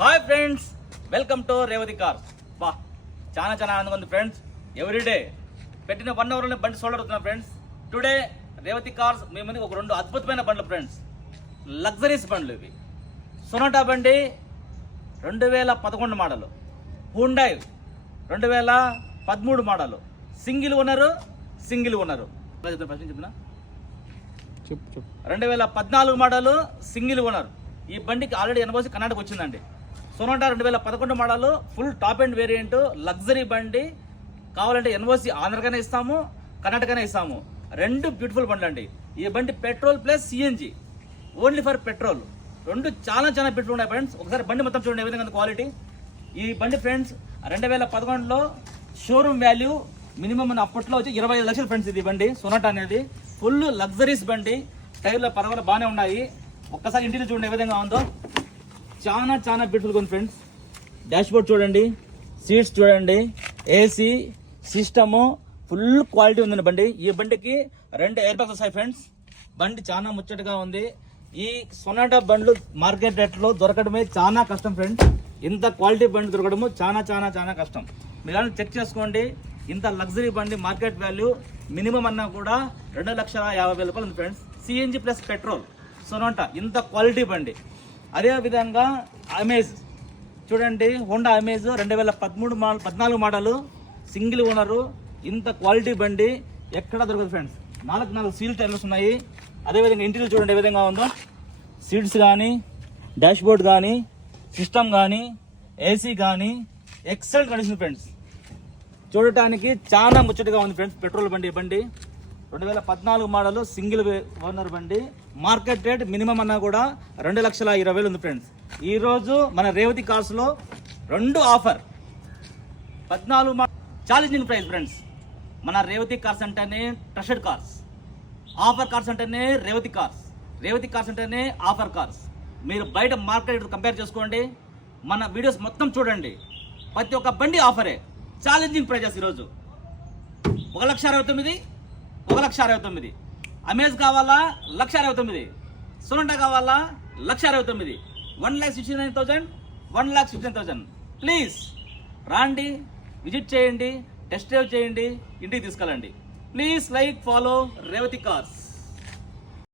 Hi friends, welcome to Revathi cars. బా చాలా ఆనందంగా ఉంది ఫ్రెండ్స్. ఎవ్రీడే పెట్టిన 1 అవర్లోనే బండి సోల్డ్ అవుతున్నా ఫ్రెండ్స్. టుడే రేవతి కార్స్ మీ ముందుకు ఒక 2 అద్భుతమైన బండ్లు ఫ్రెండ్స్. లగ్జరీస్ బండ్లు ఇవి. సొనాటా బండి 2011 model, Hyundai 2013 model, single owner. చెప్పిన 2014 మోడలు సింగిల్ ఓనర్. ఈ బండికి ఆల్రెడీ ఎన్ఓసి కర్ణాటక వచ్చిందండి. Sonata 2011 model, full top and variant luxury బండి. కావాలంటే ఎన్ఓసి ఆంధ్రగానే ఇస్తాము, కర్ణాటకనే ఇస్తాము. 2 బ్యూటిఫుల్ బండ్లు అండి. ఈ బండి petrol plus CNG, only for petrol. 2 చాలా బ్యూటిఫుల్ ఉన్నాయి ఫ్రెండ్స్. ఒకసారి బండి మొత్తం చూడండి ఏ విధంగా క్వాలిటీ. ఈ బండి ఫ్రెండ్స్ 2011లో షోరూమ్ వాల్యూ మినిమం మన అప్పట్లో వచ్చి 25 లక్షలు ఫ్రెండ్స్. ఇది బండి సొనాటా అనేది ఫుల్ లగ్జరీస్ బండి. టైర్ల పర్వాలు బాగానే ఉన్నాయి. ఒక్కసారి ఇంటిలో చూడండి ఏ విధంగా ఉందో. చాలా బ్యూటిఫుల్గా ఉంది ఫ్రెండ్స్. డాష్ బోర్డ్ చూడండి, సీట్స్ చూడండి, ఏసీ సిస్టము ఫుల్ క్వాలిటీ ఉందండి బండి. ఈ బండికి 2 ఎయిర్ బ్యాగ్స్ వస్తాయి ఫ్రెండ్స్. బండి చాలా ముచ్చటగా ఉంది. ఈ సొనాటా బండ్లు మార్కెట్ రేట్లో దొరకడమే చాలా కష్టం ఫ్రెండ్స్. ఇంత క్వాలిటీ బండి దొరకడము చాలా కష్టం. మీరు చెక్ చేసుకోండి. ఇంత లగ్జరీ బండి మార్కెట్ వాల్యూ మినిమం అన్నా కూడా 2,50,000 రూపాయలు ఉంది friends. CNG plus petrol Sonata ఇంత క్వాలిటీ బండి. అదే విధంగా అమేజ్ చూడండి, Honda amaze 2014 model, single owner. ఇంత క్వాలిటీ బండి ఎక్కడ దొరకదు ఫ్రెండ్స్. 4 సీల్ టైర్స్ ఉన్నాయి. అదేవిధంగా ఇంటీరియర్ చూడండి ఏ విధంగా ఉందో. సీట్స్ కానీ, డాష్ బోర్డ్ కానీ, సిస్టమ్ కానీ, ఏసీ కానీ ఎక్సలెంట్ కండిషన్ ఫ్రెండ్స్. చూడటానికి చాలా ముచ్చటగా ఉంది ఫ్రెండ్స్. పెట్రోల్ బండి 2014 మోడల్ సింగిల్ ఓనర్ బండి. మార్కెట్ రేట్ మినిమం అన్నా కూడా 2,20,000 ఉంది ఫ్రెండ్స్. ఈరోజు మన రేవతి కార్స్లో 2 ఆఫర్. 14 challenging price friends. మన రేవతి కార్స్ అంటేనే ట్రస్టెడ్ కార్స్. ఆఫర్ కార్స్ అంటేనే రేవతి కార్స్. రేవతి కార్స్ అంటేనే ఆఫర్ కార్స్. మీరు బయట మార్కెట్ కంపేర్ చేసుకోండి, మన వీడియోస్ మొత్తం చూడండి. ప్రతి ఒక్క బండి ఆఫరే. ఛాలెంజింగ్ ప్రైజెస్ ఈరోజు 1,69,000, 1,69,000. అమేజ్ కావాలా 1,69,000, సొనాటా కావాలా 1,69,000, 1,69,000, 1,69,000. ప్లీజ్ రాండి, విజిట్ చేయండి, టెస్ట్ డ్రైవ్ చేయండి, ఇంటికి తీసుకెళ్ళండి. Please like, follow Revathi cars.